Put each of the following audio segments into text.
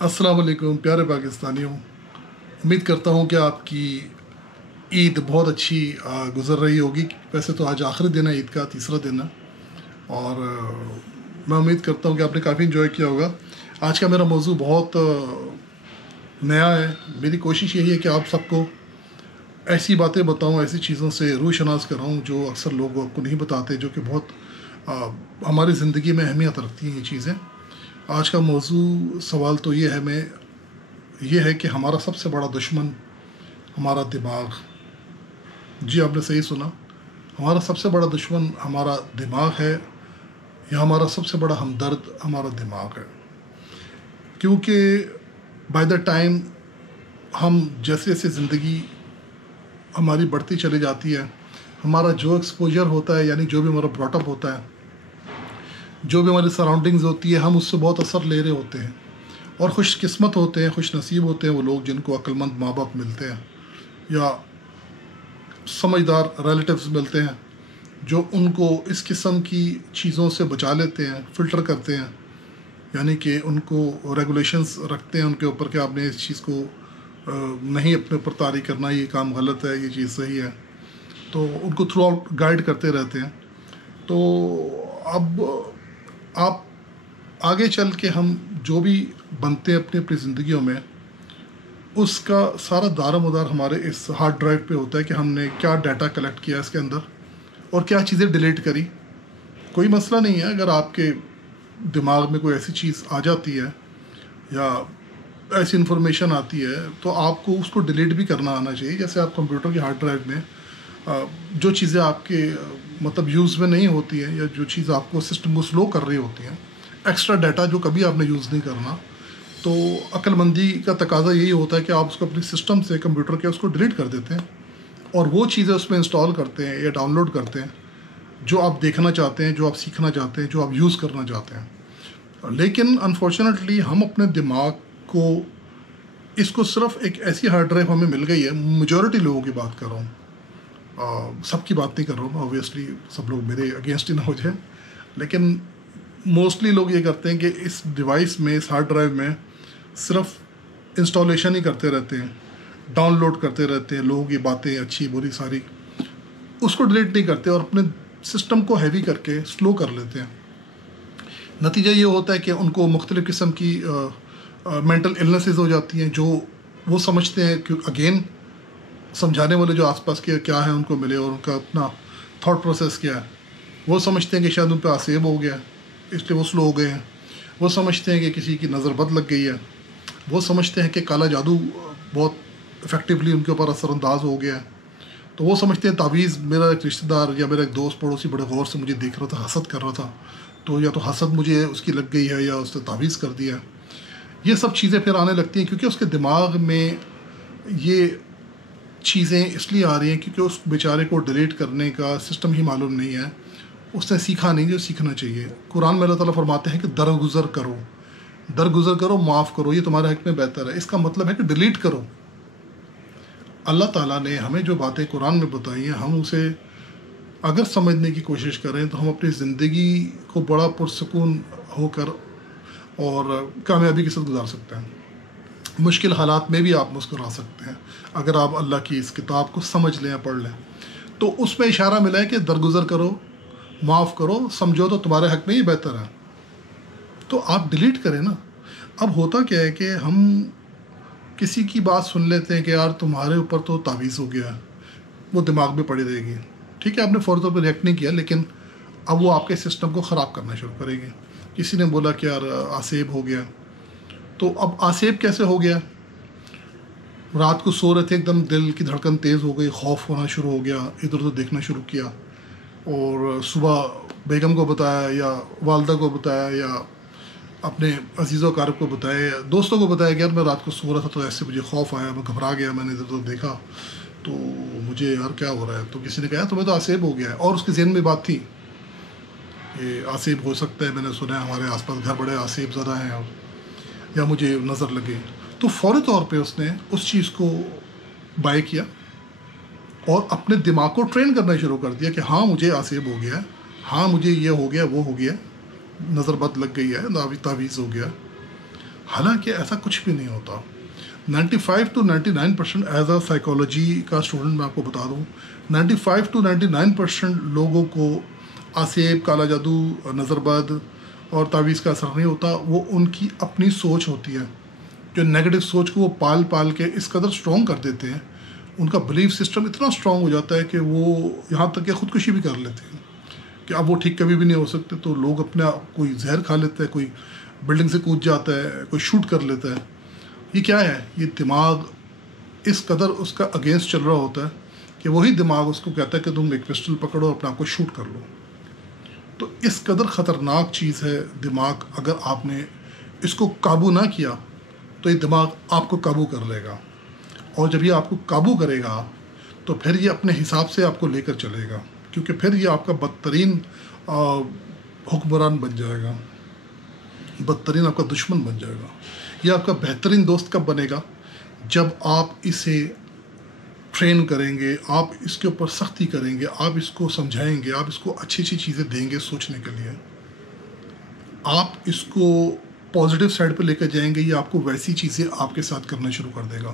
अस्सलाम वालेकुम प्यारे पाकिस्तानियों। उम्मीद करता हूँ कि आपकी ईद बहुत अच्छी गुज़र रही होगी। वैसे तो आज आखिरी दिन है, ईद का तीसरा दिन है और मैं उम्मीद करता हूँ कि आपने काफ़ी इन्जॉय किया होगा। आज का मेरा मौजू बहुत नया है। मेरी कोशिश यही है कि आप सबको ऐसी बातें बताऊँ, ऐसी चीज़ों से रूशनास कराऊँ जो अक्सर लोग आपको नहीं बताते, जो कि बहुत हमारी ज़िंदगी में अहमियत रखती हैं ये चीज़ें। आज का मौजू सवाल तो ये है कि हमारा सबसे बड़ा दुश्मन हमारा दिमाग। जी आपने सही सुना, हमारा सबसे बड़ा दुश्मन हमारा दिमाग है, या हमारा सबसे बड़ा हमदर्द हमारा दिमाग है। क्योंकि बाय द टाइम हम जैसे जैसे ज़िंदगी हमारी बढ़ती चली जाती है, हमारा जो एक्सपोजर होता है, यानी जो भी हमारा ब्रॉटअप होता है, जो भी हमारी सराउंडिंग्स होती है, हम उससे बहुत असर ले रहे होते हैं। और खुशकिस्मत होते हैं, खुश नसीब होते हैं वो लोग जिनको अक्लमंद माँ बाप मिलते हैं या समझदार रिलेटिव्स मिलते हैं, जो उनको इस किस्म की चीज़ों से बचा लेते हैं, फ़िल्टर करते हैं, यानी कि उनको रेगुलेशंस रखते हैं उनके ऊपर कि आपने इस चीज़ को नहीं अपने ऊपर तारी करना, ये काम गलत है, ये चीज़ सही है, तो उनको थ्रू आउट गाइड करते रहते हैं। तो अब आप आगे चल के हम जो भी बनते हैं अपनी अपनी ज़िंदगियों में, उसका सारा दारोमदार हमारे इस हार्ड ड्राइव पे होता है कि हमने क्या डाटा कलेक्ट किया इसके अंदर और क्या चीज़ें डिलीट करी। कोई मसला नहीं है अगर आपके दिमाग में कोई ऐसी चीज़ आ जाती है या ऐसी इन्फॉर्मेशन आती है, तो आपको उसको डिलीट भी करना आना चाहिए। जैसे आप कंप्यूटर के हार्ड ड्राइव में जो चीज़ें आपके मतलब यूज़ में नहीं होती हैं, या जो चीज़ आपको सिस्टम को स्लो कर रही होती हैं, एक्स्ट्रा डाटा जो कभी आपने यूज़ नहीं करना, तो अक्लमंदी का तकाजा यही होता है कि आप उसको अपने सिस्टम से, कंप्यूटर के, उसको डिलीट कर देते हैं और वो चीज़ें उसमें इंस्टॉल करते हैं या डाउनलोड करते हैं जो आप देखना चाहते हैं, जो आप सीखना चाहते हैं, जो आप यूज़ करना चाहते हैं। लेकिन अनफॉर्चुनेटली हम अपने दिमाग को, इसको सिर्फ एक ऐसी हार्ड ड्राइव हमें मिल गई है, मेजॉरिटी लोगों की बात कर रहा हूँ, सबकी बात नहीं कर रहा हूँ, ऑब्वियसली सब लोग मेरे अगेंस्ट ही ना हो जाए, लेकिन मोस्टली लोग ये करते हैं कि इस डिवाइस में, इस हार्ड ड्राइव में सिर्फ इंस्टॉलेशन ही करते रहते हैं, डाउनलोड करते रहते हैं लोगों की बातें अच्छी बुरी सारी, उसको डिलीट नहीं करते और अपने सिस्टम को हैवी करके स्लो कर लेते हैं। नतीजा ये होता है कि उनको मुख्तलिफ़ किस्म की मेंटल इलनेसेस हो जाती हैं, जो वो समझते हैं कि अगेन समझाने वाले जो आसपास के क्या है उनको मिले और उनका अपना थॉट प्रोसेस क्या है, वो समझते हैं कि शायद उन पर आसेब हो गया है इसलिए वो स्लो हो गए हैं। वो समझते हैं कि किसी की नज़र बद लग गई है, वो समझते हैं कि काला जादू बहुत इफ़ेक्टिवली उनके ऊपर असरअंदाज हो गया है, तो वो समझते हैं तावीज़, मेरा एक रिश्तेदार या मेरा एक दोस्त पड़ोसी बड़े गौर से मुझे देख रहा था, हसद कर रहा था, तो या तो हसद मुझे उसकी लग गई है या उसने तावीज़ कर दिया है। ये सब चीज़ें फिर आने लगती हैं क्योंकि उसके दिमाग में ये चीज़ें इसलिए आ रही हैं क्योंकि उस बेचारे को डिलीट करने का सिस्टम ही मालूम नहीं है, उसने सीखा नहीं जो सीखना चाहिए। कुरान में अल्लाह ताला फरमाते हैं कि दरगुज़र करो, माफ़ करो, ये तुम्हारे हक़ में बेहतर है। इसका मतलब है कि डिलीट करो। अल्लाह ताला ने हमें जो बातें कुरान में बताई हैं, हम उसे अगर समझने की कोशिश करें तो हम अपनी ज़िंदगी को बड़ा पुरसकून होकर और कामयाबी के साथ गुजार सकते हैं। मुश्किल हालात में भी आप मुस्कुरा सकते हैं अगर आप अल्लाह की इस किताब को समझ लें या पढ़ लें। तो उसमें इशारा मिला है कि दरगुज़र करो, माफ़ करो, समझो तो तुम्हारे हक़ में ही बेहतर है, तो आप डिलीट करें ना। अब होता क्या है कि हम किसी की बात सुन लेते हैं कि यार तुम्हारे ऊपर तो तावीज़ हो गया, वो दिमाग में पड़ी रहेगी, ठीक है, आपने फ़ौरन तौर पर रिएक्ट नहीं किया, लेकिन अब वो आपके सिस्टम को ख़राब करना शुरू करेगी। किसी ने बोला कि यार आसेब हो गया, तो अब आसेब कैसे हो गया? रात को सो रहे थे, एकदम दिल की धड़कन तेज़ हो गई, खौफ होना शुरू हो गया, इधर उधर देखना शुरू किया, और सुबह बेगम को बताया या वालदा को बताया या अपने अजीज़ व कारब को बताया, दोस्तों को बताया कि यार मैं रात को सो रहा था तो ऐसे मुझे खौफ आया, मैं घबरा गया, मैंने इधर उधर देखा तो मुझे यार क्या हो रहा है। तो किसी ने कहा तुम्हें तो आसेब हो गया है, और उसके ज़हन में बात थी ये आसेब हो सकता है, मैंने सुना है हमारे आसपास घर बड़े आसेब ज़्यादा हैं, और या मुझे नज़र लगे, तो फ़ौरी तौर पे उसने उस चीज़ को बाय किया और अपने दिमाग को ट्रेन करना शुरू कर दिया कि हाँ मुझे आसेब हो गया है, हाँ मुझे ये हो गया, वो हो गया, नज़र बद लग गई है, तावीज़ हो गया। حالانکہ ایسا کچھ بھی نہیں ہوتا. 95 to 99% ایز اے سائیکالوجی کا اسٹوڈنٹ میں آپ کو بتا دوں, 95 to 99% لوگوں کو آسیب, کالا جادو, نظر بد اور تعویذ کا اثر نہیں ہوتا. وہ ان کی اپنی سوچ ہوتی ہے, جو نیگیٹو سوچ کو وہ پال پال کے اس قدر اسٹرانگ کر دیتے ہیں. ان کا بلیف سسٹم اتنا اسٹرانگ ہو جاتا ہے کہ وہ یہاں تک کہ خودکشی بھی کر لیتے ہیں کہ اب وہ ٹھیک کبھی بھی نہیں ہو سکتے. تو لوگ اپنے کوئی زہر کھا لیتا ہے, کوئی بلڈنگ سے کود جاتا ہے, کوئی شوٹ کر لیتا ہے. یہ کیا ہے؟ یہ دماغ اس قدر اس کا اگینسٹ چل رہا ہوتا ہے کہ وہی دماغ اس کو کہتا ہے کہ تم ایک پسٹل پکڑو اور اپنے آپ کو شوٹ کر لو. تو اس قدر خطرناک چیز ہے دماغ. اگر آپ نے اس کو قابو نہ کیا تو یہ دماغ آپ کو قابو کر لے گا, اور جب یہ آپ کو قابو کرے گا تو پھر یہ اپنے حساب سے آپ کو لے کر چلے گا, کیونکہ پھر یہ آپ کا بدترین حکمران بن جائے گا, بدترین آپ کا دشمن بن جائے گا. یہ آپ کا بہترین دوست کب بنے گا؟ جب آپ اسے ٹرین کریں گے, آپ اس کے اوپر سختی کریں گے, آپ اس کو سمجھائیں گے, آپ اس کو اچھی اچھی چیزیں دیں گے سوچنے کے لیے, آپ اس کو پازیٹیو سائڈ پہ لے کر جائیں گے, یہ آپ کو ویسی چیزیں آپ کے ساتھ کرنا شروع کر دے گا.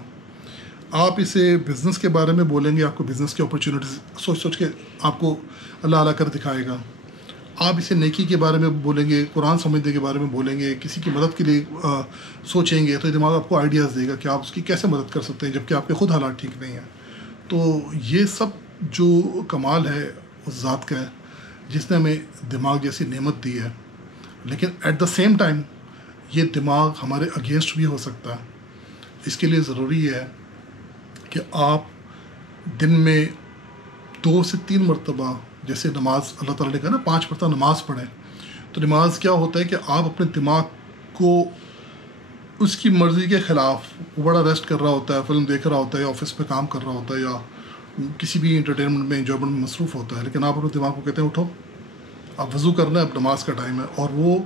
آپ اسے بزنس کے بارے میں بولیں گے, آپ کو بزنس کی اپرچونیٹیز سوچ سوچ کے آپ کو اللہ اعلیٰ کر دکھائے گا. آپ اسے نیکی کے بارے میں بولیں گے, قرآن سمجھنے کے بارے میں بولیں گے, کسی کی مدد کے لیے سوچیں گے, تو دماغ آپ کو آئیڈیاز دے گا کہ آپ اس کی کیسے مدد کر سکتے ہیں جبکہ آپ کے خود حالات ٹھیک نہیں ہیں. تو یہ سب جو کمال ہے اس ذات کا ہے جس نے ہمیں دماغ جیسی نعمت دی ہے. لیکن ایٹ دا سیم ٹائم یہ دماغ ہمارے اگینسٹ بھی ہو سکتا ہے. اس کے لیے ضروری ہے کہ آپ دن میں 2 سے 3 مرتبہ, جیسے نماز اللہ تعالیٰ نے کہا نا 5 مرتبہ نماز پڑھیں, تو نماز کیا ہوتا ہے کہ آپ اپنے دماغ کو اس کی مرضی کے خلاف, وہ بڑا ریسٹ کر رہا ہوتا ہے, فلم دیکھ رہا ہوتا ہے, یا آفس پہ کام کر رہا ہوتا ہے, یا کسی بھی انٹرٹینمنٹ میں انجوائمنٹ میں مصروف ہوتا ہے, لیکن آپ اپنے دماغ کو کہتے ہیں اٹھو, اب وضو کرنا ہے, اب نماز کا ٹائم ہے, اور وہ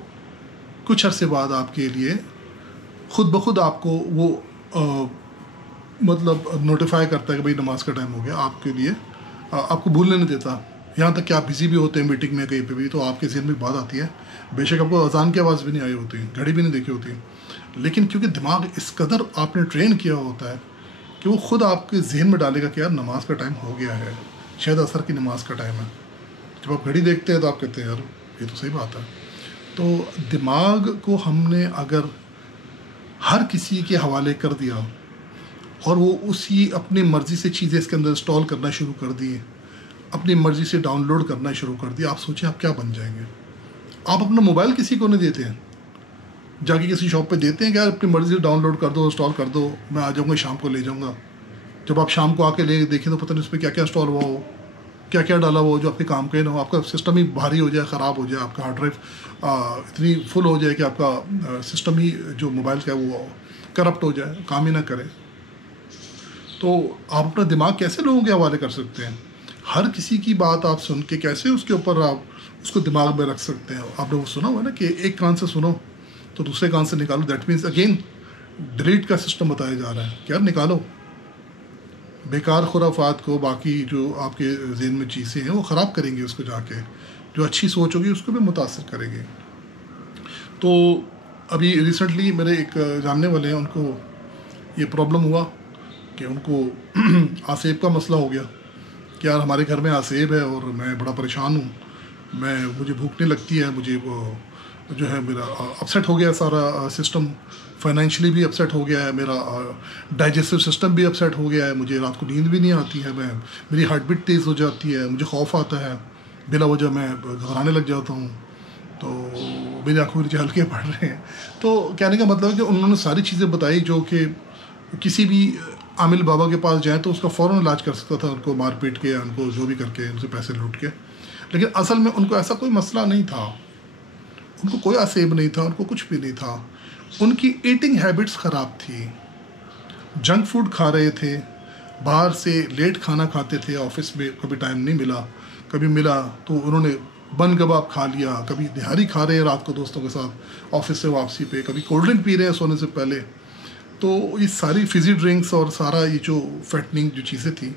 کچھ عرصے بعد آپ کے لیے خود بخود آپ کو وہ مطلب نوٹیفائی کرتا ہے کہ بھائی نماز کا ٹائم ہو گیا. آپ کے لیے آپ کو بھولنے نہیں دیتا, یہاں تک کہ آپ بزی بھی ہوتے ہیں میٹنگ میں کہیں پہ بھی, تو آپ کے ذہن میں بات آتی ہے, بے شک آپ کو اذان کی آواز بھی نہیں آئی ہوتی, گھڑی بھی نہیں دیکھی ہوتی, لیکن کیونکہ دماغ اس قدر آپ نے ٹرین کیا ہوتا ہے کہ وہ خود آپ کے ذہن میں ڈالے گا کہ یار نماز کا ٹائم ہو گیا ہے, شاید عصر کی نماز کا ٹائم ہے. جب آپ گھڑی دیکھتے ہیں تو آپ کہتے ہیں یار یہ تو صحیح بات ہے. تو دماغ کو ہم نے اگر ہر کسی کے حوالے کر دیا اور وہ اسی اپنی مرضی سے چیزیں اس کے اندر انسٹال کرنا شروع کر دی, اپنی مرضی سے ڈاؤن لوڈ کرنا شروع کر دیا, آپ سوچیں آپ کیا بن جائیں گے. آپ اپنا موبائل کسی کو نہیں دیتے ہیں, جا کے کسی شاپ پہ دیتے ہیں کہ یار اپنی مرضی سے ڈاؤن لوڈ کر دو, انسٹال کر دو, میں آ جاؤں گا شام کو لے جاؤں گا. جب آپ شام کو آ کے لے دیکھیں تو پتہ نہیں اس پہ کیا کیا انسٹال ہوا ہو, کیا کیا ڈالا ہوا ہو جو آپ کے کام کے نہ ہو. آپ کا سسٹم ہی بھاری ہو جائے, خراب ہو جائے, آپ کا ہارڈ ڈرائیو اتنی فل ہو جائے کہ آپ کا سسٹم ہی جو موبائل کا ہے وہ کرپٹ ہو جائے, کام ہی نہ کرے. تو آپ اپنا دماغ کیسے لوگوں کے حوالے کر سکتے ہیں؟ ہر کسی کی بات آپ سن کے کیسے اس کے اوپر آپ اس کو دماغ میں رکھ سکتے ہیں؟ آپ نے وہ سنا ہوا نا کہ ایک کان سے سنو تو دوسرے کان سے نکالو, دیٹ مینس اگین ڈیلیٹ کا سسٹم بتایا جا رہا ہے کہ یار نکالو. بیکار خرافات کو, باقی جو آپ کے ذہن میں چیزیں ہیں وہ خراب کریں گے اس کو, جا کے جو اچھی سوچ ہوگی اس کو بھی متاثر کریں گے. تو ابھی ریسنٹلی میرے ایک جاننے والے ہیں, ان کو یہ پرابلم ہوا کہ ان کو آسیب کا مسئلہ ہو گیا کہ یار ہمارے گھر میں آسیب ہے اور میں بڑا پریشان ہوں, مجھے بھوک نہیں لگتی ہے, مجھے وہ جو ہے میرا اپسیٹ ہو گیا سارا سسٹم, فائنینشلی بھی اپسیٹ ہو گیا ہے, میرا ڈائجسٹو سسٹم بھی اپسیٹ ہو گیا ہے, مجھے رات کو نیند بھی نہیں آتی ہے, میری ہارٹ بیٹ تیز ہو جاتی ہے, مجھے خوف آتا ہے, بلا وجہ میں گھبرانے لگ جاتا ہوں, تو میری آنکھوں نیچے ہلکے پڑ رہے ہیں. تو کہنے کا مطلب ہے کہ انہوں نے ساری چیزیں بتائی جو کہ کسی بھی عامل بابا کے پاس جائیں تو اس کا فوراً علاج کر سکتا تھا, ان کو مار پیٹ کے, ان کو جو بھی کر کے, ان سے پیسے لوٹ کے. لیکن اصل میں ان کو ایسا کوئی مسئلہ نہیں تھا, ان کو کوئی آسیب نہیں تھا, ان کو کچھ بھی نہیں تھا. ان کی ایٹنگ ہیبٹس خراب تھی, جنک فوڈ کھا رہے تھے, باہر سے لیٹ کھانا کھاتے تھے, آفس میں کبھی ٹائم نہیں ملا, کبھی ملا تو انہوں نے بن کباب کھا لیا, کبھی نہاری کھا رہے ہیں رات کو دوستوں کے ساتھ آفس سے واپسی پہ, کبھی کولڈ ڈرنک پی رہے ہیں سونے سے پہلے. تو یہ ساری فزی ڈرنکس اور سارا یہ جو فیٹننگ جو چیزیں تھیں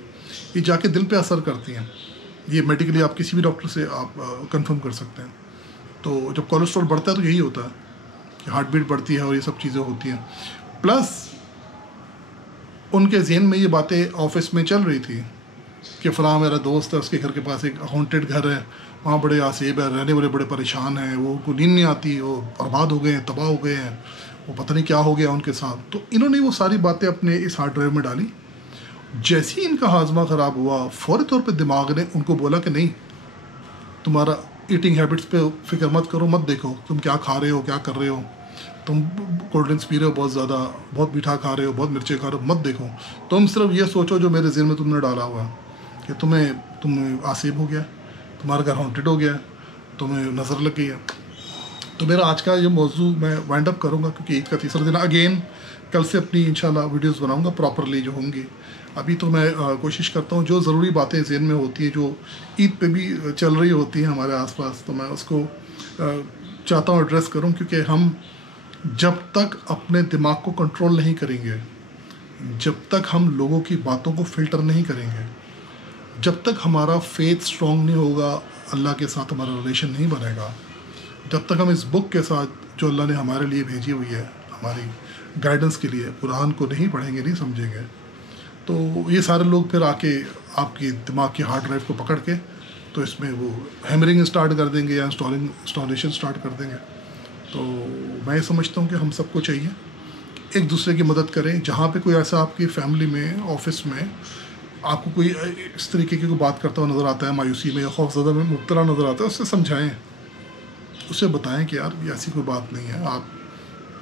یہ جا کے دل پہ اثر کرتی ہیں. یہ میڈیکلی آپ کسی بھی ڈاکٹر سے آپ کنفرم کر سکتے ہیں. تو جب کولیسٹرول بڑھتا ہے تو یہی ہوتا ہے कि हार्ट बीट बढ़ती है और ये सब चीज़ें होती हैं। प्लस उनके ज़हन में ये बातें ऑफिस में चल रही थी कि फ़लाँ मेरा दोस्त है, उसके घर के पास एक हॉन्टेड घर है, वहाँ बड़े आसेब है, रहने वाले बड़े परेशान हैं, वो उनको नींद नहीं आती, वो बर्बाद हो गए हैं, तबाह हो गए हैं, वो पता नहीं क्या हो गया उनके साथ। तो इन्होंने वो सारी बातें अपने इस हार्ड ड्राइव में डाली। जैसे ही इनका हाजमा ख़राब हुआ, फौरी तौर पे दिमाग ने उनको बोला कि नहीं, तुम्हारा ईटिंग हैबिट्स पे फ़िक्र मत करो, मत देखो तुम क्या खा रहे हो, क्या कर रहे हो, तुम कोल्ड ड्रिंक्स पी रहे हो बहुत ज़्यादा, बहुत मीठा खा रहे हो, बहुत मिर्ची खा रहे हो, मत देखो, तुम सिर्फ ये सोचो जो मेरे ज़हन में तुमने डाला हुआ है कि तुम्हें आसिब हो गया, तुम्हारा घर हॉन्टेड हो गया, तुम्हें नज़र लग गई है। तो मेरा आज का ये मौजू मैं वाइंड अप करूँगा, क्योंकि ईद का तीसरा दिन अगेन कल से अपनी इंशाल्लाह वीडियोस बनाऊँगा प्रॉपरली जो होंगी। अभी तो मैं कोशिश करता हूँ जो ज़रूरी बातें ज़हन में होती हैं, जो ईद पे भी चल रही होती हैं हमारे आसपास, तो मैं उसको चाहता हूँ एड्रेस करूँ, क्योंकि हम जब तक अपने दिमाग को कंट्रोल नहीं करेंगे, जब तक हम लोगों की बातों को फ़िल्टर नहीं करेंगे, जब तक हमारा फेथ स्ट्रॉन्ग नहीं होगा, अल्लाह के साथ हमारा रिलेशन नहीं बनेगा, जब तक हम इस बुक के साथ जो अल्लाह ने हमारे लिए भेजी हुई है हमारी गाइडेंस के लिए, कुरान को नहीं पढ़ेंगे, नहीं समझेंगे, तो ये सारे लोग फिर आके आपकी दिमाग की हार्ड ड्राइव को पकड़ के तो इसमें वो हैमरिंग स्टार्ट कर देंगे या इंस्टॉलेशन स्टार्ट कर देंगे। तो मैं समझता हूँ कि हम सबको चाहिए एक दूसरे की मदद करें। जहाँ पे कोई ऐसा आपकी फैमिली में, ऑफिस में आपको कोई इस तरीके की कोई बात करता हुआ नज़र आता है, मायूसी में या खौफज़दा में मुब्तला नज़र आता है, उससे समझाएं, उसे बताएं कि यार ये ऐसी कोई बात नहीं है, आप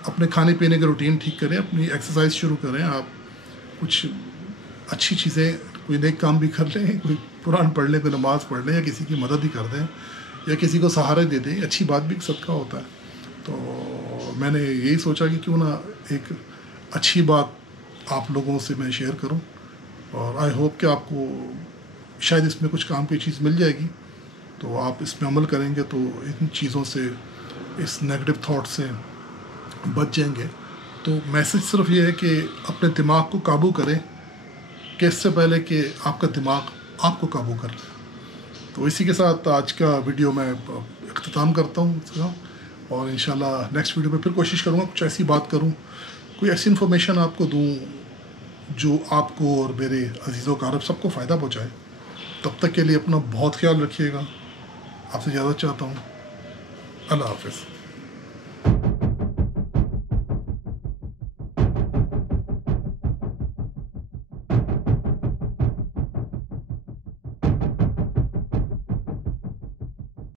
अपने खाने पीने का रूटीन ठीक करें, अपनी एक्सरसाइज शुरू करें, आप कुछ अच्छी चीज़ें, कोई नेक काम भी कर लें, कोई कुरान पढ़ लें, कोई नमाज़ पढ़ लें, या किसी की मदद ही कर दें, या किसी को सहारा दे दें, अच्छी बात भी सदका होता है। तो मैंने यही सोचा कि क्यों ना एक अच्छी बात आप लोगों से मैं शेयर करूं, और आई होप कि आपको शायद इसमें कुछ काम की चीज़ मिल जाएगी, तो आप इसमें अमल करेंगे तो इन चीज़ों से, इस नेगेटिव थॉट से बच जाएंगे। तो मैसेज सिर्फ ये है कि अपने दिमाग को काबू करें कि इससे पहले कि आपका दिमाग आपको काबू कर ले। तो इसी के साथ आज का वीडियो मैं इख्तिताम करता हूँ इसका, और इंशाल्लाह नेक्स्ट वीडियो में फिर कोशिश करूँगा कुछ ऐसी बात करूँ, कोई ऐसी इन्फॉर्मेशन आपको दूँ जो आपको और मेरे अजीज़ों कारब सबको फ़ायदा पहुँचाए। तब तक के लिए अपना बहुत ख्याल रखिएगा, आपसे इजाज़त चाहता हूँ। अल्लाह हाफ़िज़।